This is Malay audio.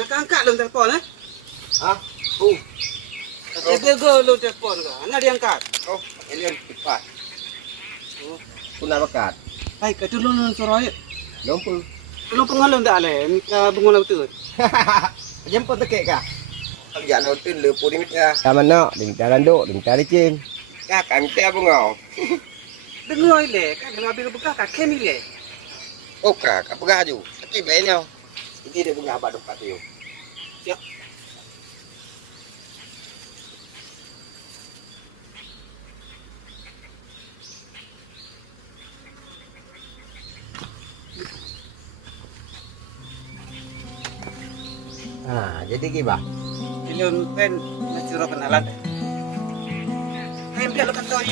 nak angkat lu telefon eh? Ha? Oh. Dia go lu telefon ke? Anak dia angkat. Oh, alien cepat. Oh, punah bakat. Hai, ke dulu lu suruh ayo. Lumpur. Lu pengalun tak le? Minta bunga betul. Jemput tekek kah? Ang yan hotel le po din ka. Tama na, ding tarando, ding taricin. Ka kang te bunga. Dengar le, kan dengar bila buka ka kemi le. Oh, ka kapag ju. Taki ba niyo? Hindi de bunga ba dopat yo. Siap. Nah, jadi gimana? Ilun pen masih ro kenalan. Hai, dia lu kata